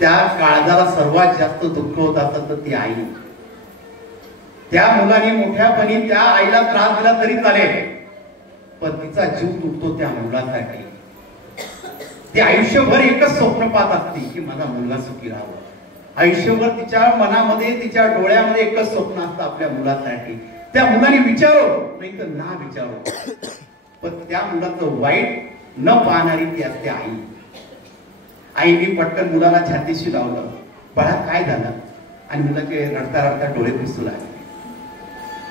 त्या काळजाला सर्वात जास्त दुःख होत असत तर ती आई. त्या मुलाने मोठ्यापणी त्या आईला त्रास दिला तरी चालेल, पण तिचा जीव तुटतो त्या मुलासाठी. ती आयुष्यभर एकच स्वप्न पाहत असते की माझा मुलगा सुखी राहावा. आयुष्यभर तिच्या मनामध्ये तिच्या डोळ्यामध्ये एकच स्वप्न असतं आपल्या मुलासाठी. त्या मुलाने विचारो नाही तर ना विचारो, पण त्या मुलाचं वाईट न पाहणारी ती असते आई. आईने पटकन मुलाला छातीशी लावलं, बाळा काय झालं? आणि मुलाचे रडता रडता डोळे पुसू लागले.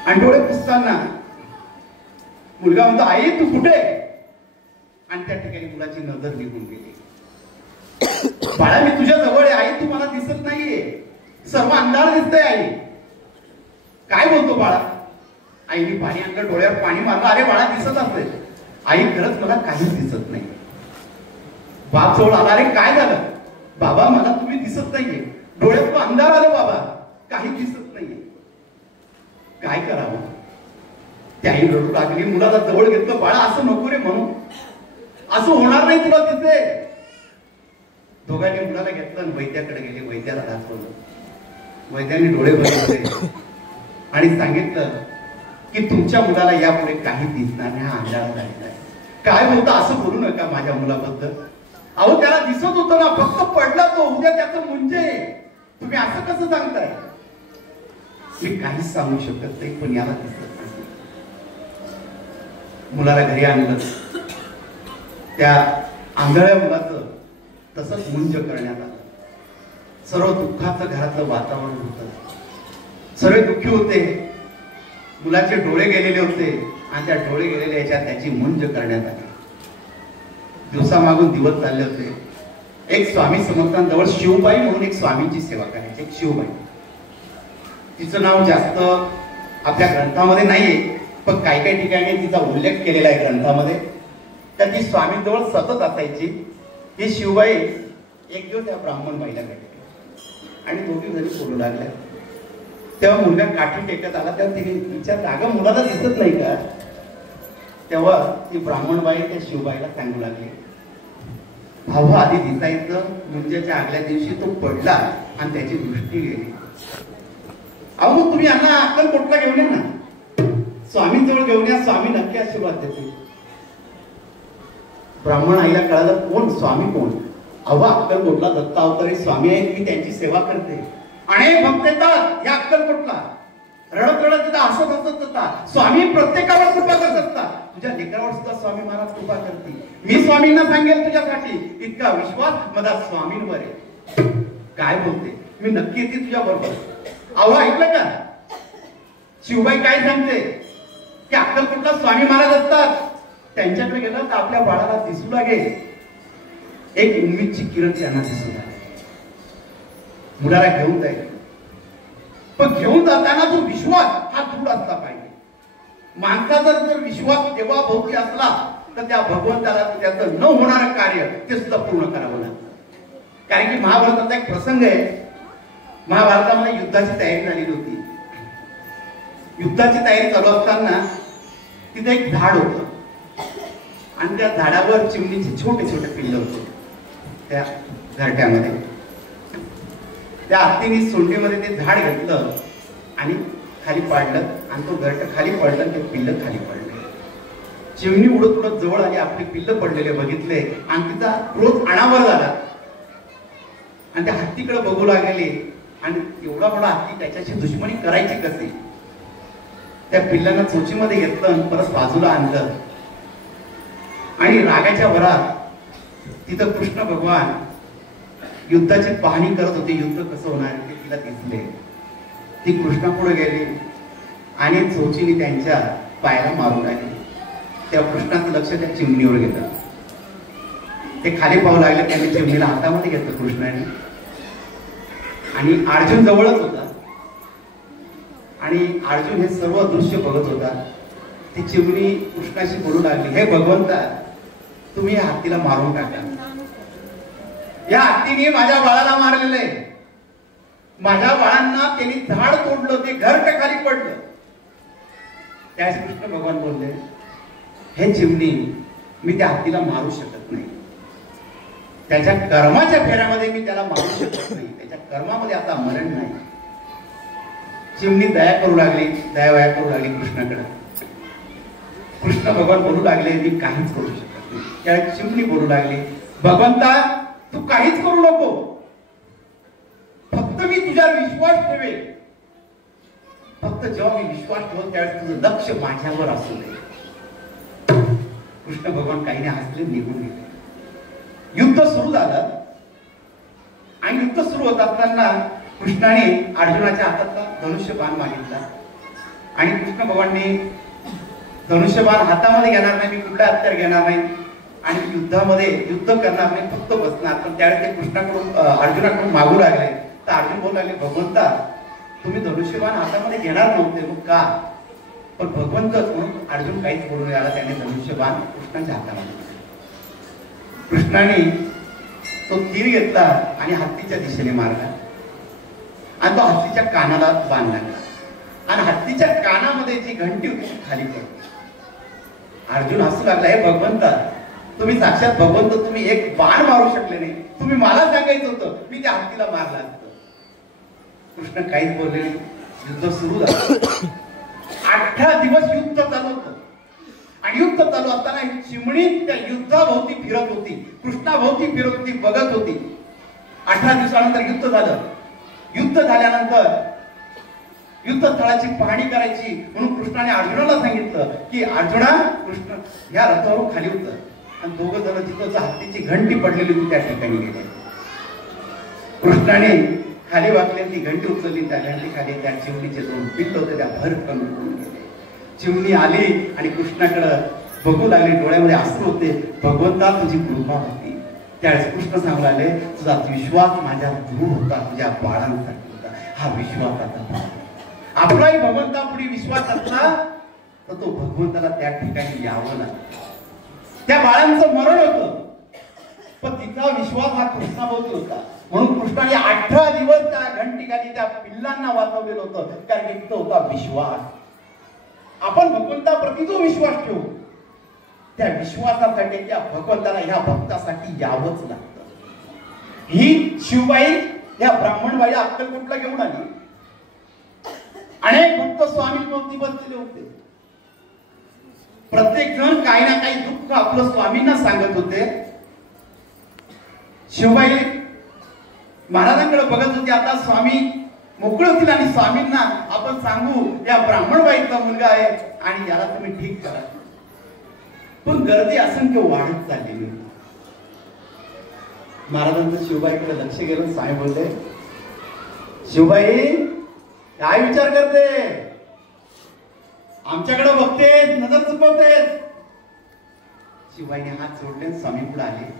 आणि डोळे पुसताना मुलगा म्हणतो, आई तू कुठे? आणि त्या ठिकाणी मुलाची नजर निघून गेली. बाळा मी तुझ्या जवळ आहे, आई तू मला दिसत नाहीये, सर्व अंधार दिसतंय. आई काय बोलतो बाळा? आईने पाणी आणलं, डोळ्यावर पाणी मारलं. अरे बाळा दिसत असेल. आई खरंच मला काहीच दिसत नाही. बाप जवळ आला, अरे काय झालं? बाबा मला तुम्ही दिसत नाहीये, डोळ्यात अंधार आलं बाबा, काही दिसत नाहीये, काय करावं? ती आई रडू लागली. मुलाला जवळ घेतलं, बाळा असं नको रे म्हणू, असं होणार नाही तुला तिथे. दोघांनी मुलाला घेतलं आणि वैद्याकडे गेले. वैद्याला दाखवलं. वैद्याने डोळे बघितले आणि सांगितलं की तुमच्या मुलाला यापुढे काही दिसणार नाही, हा अंधार झालेला आहे. काय बोलता? असं बोलू नका माझ्या मुलाबद्दल. अहो त्याला दिसत होतं ना, फक्त पडला तो, उद्या त्याचं मुंजे. तुम्ही असं कसं सांगताय? मी काहीच सांगू शकत नाही, पण याला दिसत नाही. मुलाला घरी आणलं. त्या आंधळ्या मुलाचं तसंच मुंज करण्यात आलं. सर्व दुःखाचं घरातलं वातावरण होतं. सर्व दुःखी होते. मुलाचे डोळे गेलेले होते आणि त्या डोळे गेलेल्या याच्यात त्याची मुंज करण्यात आली. दिवसामागून दिवस चालले होते. एक स्वामी समर्थांजवळ शिवबाई म्हणून एक स्वामींची सेवा करायची, एक शिवबाई. तिचं नाव जास्त आपल्या ग्रंथामध्ये नाहीये, पण काही काही ठिकाणी तिचा उल्लेख केलेला आहे ग्रंथामध्ये. तर ती स्वामींजवळ सतत असायची. ही शिवबाई एक दिवस त्या ब्राह्मण बाईला भेटली आणि दोघी जणी बोलू लागल्या. तेव्हा मुलगा काठी टेकत आला. तेव्हा तिने विचारलं, अगं मुलाला दिसत नाही का? तेव्हा ती ब्राह्मण बाई त्या शिवबाईला सांगू लागली, भाऊ आधी दिसायचं, मुंजेच्या आगल्या दिवशी तो पडला आणि त्याची दृष्टी गेली. अहो मग तुम्ही यांना अक्कलकोटला घेऊन या ना, स्वामींजवळ घेऊन या, स्वामी नक्की आशीर्वाद देतील. ब्राह्मण आईला कळालं, कोण स्वामी कोण? अहो अक्कलकोटला दत्त अवतारी स्वामी आहेत, मी त्यांची सेवा करते. अनेक भक्त येतात या अक्कलकोटला, रडत रडत येतात, हसत हसत येतात. स्वामी प्रत्येकावर कृपा करत असतात. तुझ्या लेकरावर सुद्धा स्वामी महाराज कृपा करतील. मी स्वामींना सांगेल तुझ्यासाठी, इतका विश्वास माझा स्वामींवर आहे. काय बोलते? मी नक्की येते तुझ्या बरोबर. अहो ऐकलं का? शिवबाई काय सांगते की अक्कलकोटला स्वामी महाराज असतात, त्यांच्याकडे गेलं तर आपल्या बाळाला दिसू लागेल एक उम्मीदची किरण त्यांना दिसू लागेल. मुलाला घेऊन जाईल, पण घेऊन जाताना तो विश्वास हा दृढ असला पाहिजे. माणसाचा जर विश्वास तेव्हा भोवती असला तर त्या भगवंताला त्याचं न होणारं कार्य ते सुद्धा पूर्ण करावं लागतं. कारण की महाभारताचा एक प्रसंग आहे. महाभारतामध्ये युद्धाची तयारी झालेली होती. युद्धाची तयारी चालू असताना तिथे एक झाड होतं आणि त्या झाडावर चिमणीचे छोटे छोटे पिल्लं होते. त्या घरट्यामध्ये त्या हत्तीने सोंडीमध्ये ते झाड घेतलं आणि खाली पाडलं आणि तो घरट खाली पडलं, ते पिल्लं खाली पडले. चिमणी उडत उडत जवळ आली, आपले पिल्लं पडलेले बघितले आणि तिचा क्रोध अनावर झाला आणि त्या हत्तीकडे बघू लागले. आणि एवढा मोठा हत्ती, त्याच्याशी दुश्मनी करायची कशी? त्या पिल्लांना चोचीमध्ये घेतलं आणि परत बाजूला आणलं आणि रागाच्या भरात तिथं कृष्ण भगवान युद्धाची पाहणी करत होते. युद्ध कसं होणार ते तिला दिसले. ती कृष्णापुढे गेली आणि चोचीने त्यांच्या पायाला मारून आली. तेव्हा कृष्णाचं लक्ष त्या चिमणीवर गेलं. ते खाली पाहू लागले. त्यांनी चिमणीला हातामध्ये घेतलं कृष्णाने आणि अर्जुन जवळच होता आणि अर्जुन हे सर्व दृश्य बघत होता. ती चिमणी कृष्णाशी बोलू लागली, हे भगवंता तुम्ही या हत्तीला मारून टाका. या हत्तीने माझ्या बाळाला मारलेलं आहे. माझ्या बाळांना त्यांनी झाड तोडलं, ते घरट खाली पडलं. त्यावेळेस कृष्ण भगवान बोलले, हे चिमणी मी त्या हत्तीला मारू शकत नाही. त्याच्या कर्माच्या फेऱ्यामध्ये मी त्याला मारू शकत नाही, त्याच्या कर्मामध्ये आता मरण नाही. चिमणी दया करू लागली, दयावया करू लागली कृष्णाकडे. कृष्ण भगवान बोलू लागले, मी काहीच करू शकत नाही. त्या चिमणी बोलू लागली, भगवंता तू काहीच करू नको, फक्त मी तुझ्यावर विश्वास ठेवेल. फक्त जेव्हा मी विश्वास ठेवतो त्यावेळेस तुझं लक्ष माझ्यावर असू दे. कृष्ण भगवान काही नाही हसले, निघून गेले. युद्ध सुरू झालं आणि युद्ध सुरू होत असताना कृष्णाने अर्जुनाच्या हातातला धनुष्यबाण मागितला आणि कृष्ण भगवानने धनुष्यबाण हातामध्ये घेणार नाही, मी कुठला हत्यार घेणार नाही आणि युद्धामध्ये युद्ध करणार नाही, फक्त बसणार. पण त्यावेळेस ते कृष्णाकडून अर्जुनाकडून मागू लागले. तर अर्जुन बोलू लागले, भगवंता तुम्ही धनुष्यबाण हातामध्ये घेणार नव्हते, मग का? पण भगवंतच म्हणून अर्जुन काहीच बोलून आला. त्याने धनुष्यबाण कृष्णाच्या हातामध्ये, कृष्णाने तो तीर घेतला आणि हत्तीच्या दिशेने मारला आणि तो हत्तीच्या कानाला बांधला आणि हत्तीच्या कानामध्ये जी घंटी होती ती खाली पडली. अर्जुन हसू लागला, हे भगवंता तुम्ही साक्षात भगवंत, तुम्ही एक बाण मारू शकले नाही, तुम्ही मला सांगायचं होतं, मी त्या हत्तीला मारला असतं. कृष्ण काहीच बोलले नाही. युद्ध सुरू झालं. 18 दिवस युद्ध चालू होतं आणि युद्ध चालू असताना चिमणी त्या युद्धाभोवती फिरत होती, कृष्णाभोवती फिरत होती, बघत होती. 18 दिवसानंतर युद्ध झालं. युद्ध झाल्यानंतर युद्धस्थळाची पाहणी करायची म्हणून कृष्णाने अर्जुनाला सांगितलं की अर्जुना, कृष्ण या रथावरून खाली उतर आणि दोघं जण जिथं हत्तीची घंटी पडलेली होती त्या ठिकाणी गेले. कृष्णाने खाली वाकले, ती घंटी उचलली, त्या घंटी खाली त्या चिमणीचे 2 पिल्ल होते त्या भरकन गेले. चिमणी आली आणि कृष्णाकडे बघू लागली, डोळ्यामध्ये अश्रू होते. भगवंता तुझी कृपा होती. त्यावेळेस कृष्ण सांगू लागले, तुझा विश्वास माझ्या दूर होता, तुझ्या बाळांसाठी होता, हा विश्वासाचा. आपलाही भगवंतापुढे विश्वास असला तर तो भगवंताला त्या ठिकाणी यावं लागतं. त्या बाळांचं मरण होतं पण तिचा विश्वास हा कृष्णाभोवती होता म्हणून कृष्णाने 18 दिवस त्या घंटीखाली त्या पिल्लांना वाचवलेलं होतं, कारण की तिथं होता विश्वास. आपण भगवंताप्रती जो विश्वास ठेवू त्या विश्वासासाठी त्या भगवंताला ह्या भक्तासाठी यावंच लागतं. ही शिवबाई या ब्राह्मणबाईला अक्कलकोटला घेऊन आली. अनेक भक्त स्वामींभोवती बसलेले होते. प्रत्येक जण काही ना काही दुःख आपलं स्वामींना सांगत होते. शिवबाई महाराजांकडे बघत होते. आता स्वामी मोकळे होतील आणि स्वामींना आपण सांगू या ब्राह्मणबाईचा मुलगा आहे आणि याला तुम्ही ठीक करा. पण गर्दी असंख्य वाढत चाललेली होती. महाराजांचं शिवबाईकडे लक्ष गेलं. स्वामी बोलले, शिवबाई काय विचार करते? आमच्याकडे बघते, नजर चुकवते. शिवबाईने हात जोडले, स्वामी पुढे आले.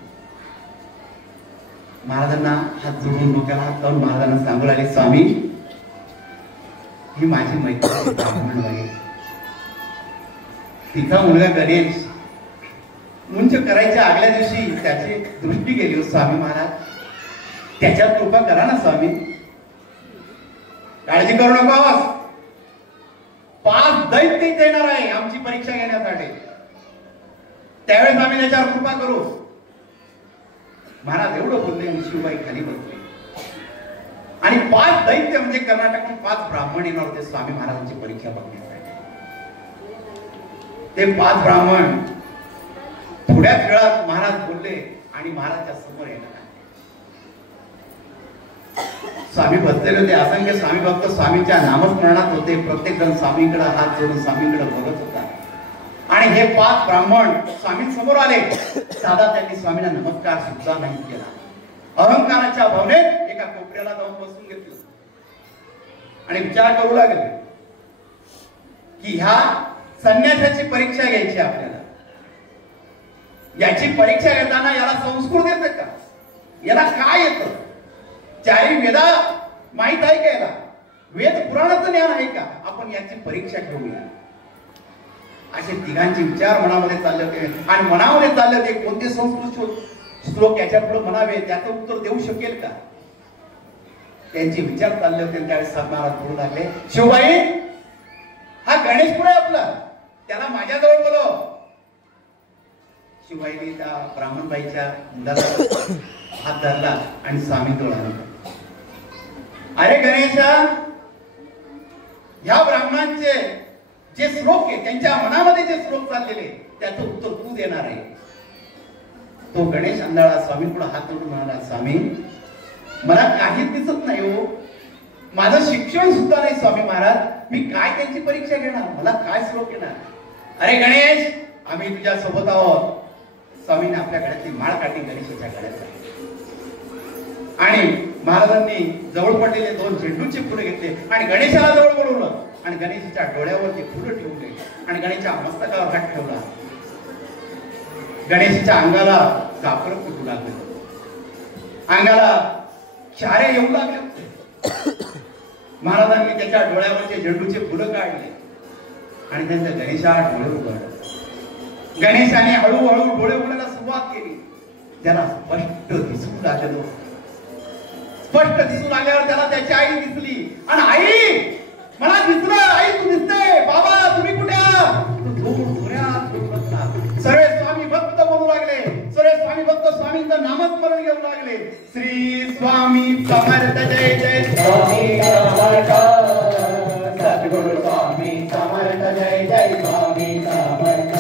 महाराजांना हात जोडून डोक्याला हात लावून महाराजांना सांगू लागले, स्वामी ही माझी मैत्रीण ब्राह्मणबाई, तिचा मुलगा गणेश मुंज करायच्या आगल्या दिवशी त्याची दृष्टी गेली. स्वामी महाराज त्याच्यात कृपा करा ना स्वामी. काळजी करू नकोस, 5 दैत्य येणार आहे आमची परीक्षा घेण्यासाठी, त्यावेळेस आम्ही त्याच्यावर कृपा करू. महाराज एवढं बोलले आणि शिवबाई खाली बसले आणि 5 दैत्य म्हणजे कर्नाटकहून 5 ब्राह्मण येणार होते स्वामी महाराजांची परीक्षा बघण्यासाठी. ते 5 ब्राह्मण थोड्याच वेळात महाराज बोलले आणि महाराजच्या समोर येणार. स्वामी बसलेले होते. असंख्य स्वामी भक्त स्वामीच्या नामस्मरणात होते. प्रत्येक जण स्वामींकडे हात जोडून स्वामींकडे बघत होता आणि हे 5 ब्राह्मण स्वामींसमोर आले. दादा त्यांनी स्वामींना नमस्कार सुद्धा नाही केला. अहंकाराच्या भावनेत एका कोपऱ्याला जाऊन बसून घेतलं आणि विचार करू लागले की ह्या संन्यासाची परीक्षा घ्यायची आपल्याला. याची परीक्षा घेताना याला संस्कृत येतं का? याला काय येतं? 4 वेदा माहित आहे का? याला वेद पुराणाचं ज्ञान आहे का? आपण याची परीक्षा घेऊया. असे तिघांचे विचार मनामध्ये चालले होते आणि मनामध्ये चालले होते कोणते संस्कृत श्लोक याच्या पुढे म्हणावे, त्याचं उत्तर देऊ शकेल का? त्यांचे विचार चालले होते. त्यावेळेस महाराज बोलू लागले, शिवबाई हा गणेश पुढे आपला, त्याला माझ्याजवळ बोलव. शिवाईने त्या ब्राह्मणबाईच्या मुलाला हात धरला आणि स्वामी जवळ आणला. अरे गणेशा, या ब्राह्मणांचे जे श्लोक आहे, त्यांच्या मनामध्ये जे श्लोक चाललेले त्याचं उत्तर तू देणार आहे. तो गणेश आंधळा स्वामी पुढे हात जोडून म्हणाला, स्वामी मला काहीच दिसत नाही हो, माझं शिक्षण सुद्धा नाही स्वामी महाराज, मी काय त्यांची परीक्षा घेणार, मला काय श्लोक येणार. अरे गणेश, आम्ही तुझ्या सोबत आहोत. स्वामीने आपल्या गळ्यातली माळ काढली गणेशाच्या गळ्यात आणि महाराजांनी जवळ पडलेले 2 झेंडूचे फुलं घेतले आणि गणेशाला जवळ बोलवलं आणि गणेशाच्या डोळ्यावरती फुलं ठेवले आणि गणेशाच्या मस्तकावर हात ठेवला. गणेशाच्या अंगाला कापड फुटू लागले, अंगाला चारे येऊ लागले. महाराजांनी त्याच्या डोळ्यावरचे झेंडूचे फुलं काढले आणि त्यांच्या गणेशा डोळे उघडले. गणेशाने हळूहळू डोळे उघडायला सुरुवात केली. त्याला स्पष्ट दिसू लागलं. स्पष्ट दिसू लागल्यावर त्याला त्याची आई दिसली आणि आई मला दिसलं, आई तू दिसते, बाबा तुम्ही कुठे आहात. सर्व स्वामी भक्त बोलू लागले, सर्व स्वामी भक्त स्वामींचं नामस्मरण घेऊ लागले. श्री स्वामी समर्थ, जय जय स्वामी समर्थ, सद्गुरु स्वामी समर्थ, जय जय स्वामी समर्थ,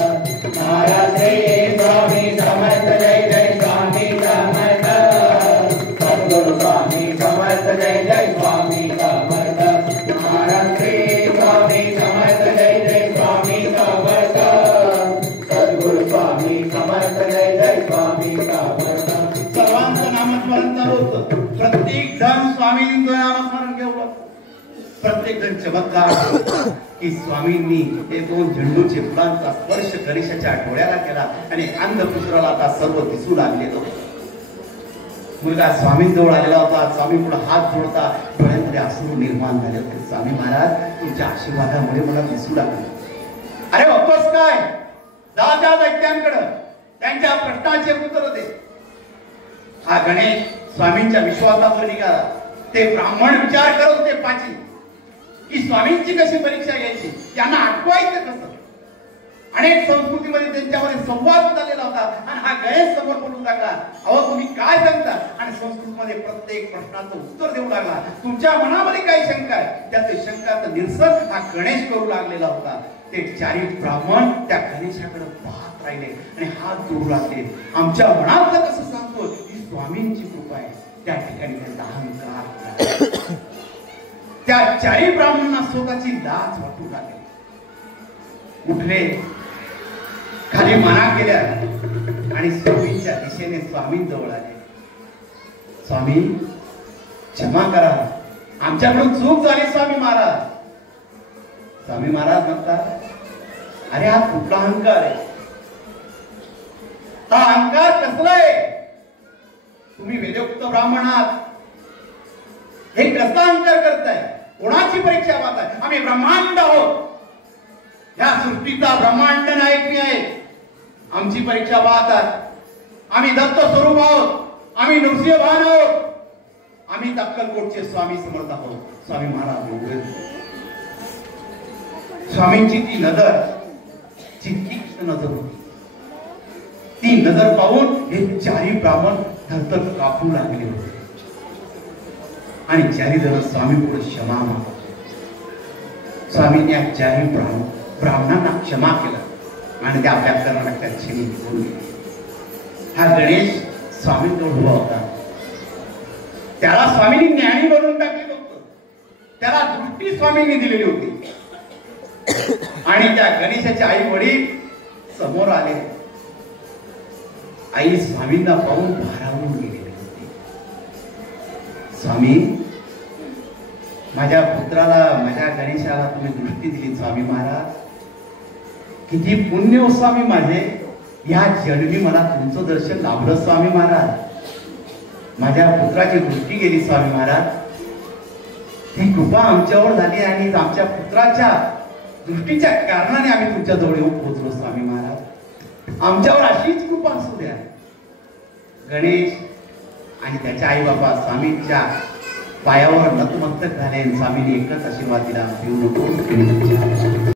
महाराज श्री स्वामी समर्थ, जय जय स्वामी समर्थ, सद्गुरु स्वामी समर्थ, जय जय स्वामी समर्थ, महाराज श्री स्वामी समर्थ, जय जय स्वामी समर्थ, सद्गुरु स्वामी समर्थ, जय जय स्वामी समर्थ. सर्वांचं नामस्मरण चालू होतं. प्रत्येक जण स्वामींचं नामस्मरण घेऊ लागतो. प्रत्येक जण चमत्कार की स्वामींनी ते 2 झेंडूचे फुलांचा स्पर्श गणेशाच्या डोळ्याला केला आणि अंधपुत्राला आता सर्व दिसू लागलेलं. मुलगा स्वामींजवळ आलेला होता. स्वामी पुढे हात जोडता डोळ्यांमध्ये अश्रू निर्माण झाले होते. स्वामी महाराज, तुमच्या आशीर्वादामुळे मला दिसू लागले. अरे होतोस काय, जा त्या दैत्यांकडे, त्यांच्या प्रश्नाचे उत्तर दे. हा गणेश स्वामींच्या विश्वासावर निघाला. ते ब्राह्मण विचार करत होते पाची की स्वामींची कशी परीक्षा घ्यायची, त्यांना आठवायचं कसं. अनेक संस्कृतीमध्ये त्यांच्यामध्ये संवाद झालेला होता आणि हा गणेश समोर बोलू लागला, अहो तुम्ही काय सांगता, आणि संस्कृतमध्ये प्रत्येक प्रश्नाचं उत्तर देऊ लागला. तुमच्या मनामध्ये काय शंका आहे, त्याचं शंकाचं निरसन हा गणेश करू लागलेला होता. ते 4 ब्राह्मण त्या गणेशाकडे पाहत राहिले आणि हात जोडू लागले. आमच्या मनातलं कसं सांगतो ही स्वामींची कृपा आहे. त्या ठिकाणी त्यांचा अहंकार, त्या 4 ब्राह्मणांना स्वतःची लाज वाटू लागली. उठले, खाली माना केल्या आणि स्वामींच्या दिशेने स्वामींजवळ आले. स्वामी क्षमा करा, आमच्याकडून चूक झाली स्वामी महाराज. स्वामी महाराज म्हणतात, अरे हा कुठला अहंकार आहे, हा अहंकार कसला आहे. तुम्ही वेदोक्त ब्राह्मण आहात, हे कसा अहंकार करताय, कोणाची परीक्षा पाहताय. आम्ही ब्रह्मांड आहोत, या सृष्टीचा ब्रह्मांड नायक मी आहे. आमची परीक्षा पाहतात. आम्ही दत्त स्वरूप आहोत, आम्ही नृसिंह भान आहोत, आम्ही अक्कलकोटचे स्वामी समर्थ आहोत. स्वामी महाराज एवढे. स्वामींची ती नजर जितकी नजर होती, ती नजर पाहून हे 4 ब्राह्मण थरथर कापू लागले होते आणि 4 जण स्वामी पुढे क्षमा मागत. स्वामींनी या 4 ब्राह्मणांना क्षमा केला आणि त्या आपल्या कर्नाटकात क्षमी घेऊन गेले. हा गणेश स्वामींजवळ उभा होता. त्याला स्वामींनी ज्ञानी बनवून टाकलेलं होतं. त्याला दृष्टी स्वामींनी दिलेली होती आणि त्या गणेशाचे आई वडील समोर आले. आई स्वामींना पाहून भारावून गेलेली होती. स्वामी, माझ्या पुत्राला, माझ्या गणेशाला तुम्ही दृष्टी दिली स्वामी महाराज. किती पुण्य हो स्वामी माझे, या जन्मी मला तुमचं दर्शन लाभलं स्वामी महाराज. माझ्या पुत्राची दृष्टी गेली स्वामी महाराज. ती कृपा आमच्यावर झाली आणि आमच्या पुत्राच्या दृष्टीच्या कारणाने आम्ही तुमच्या जवळ येऊन पोहोचलो स्वामी महाराज. आमच्यावर अशीच कृपा असू द्या. गणेश आणि त्याच्या आई बाबा स्वामींच्या पायावर नतमस्तक झाले. स्वामींनी एकच आशीर्वाद दिला, देऊ नको.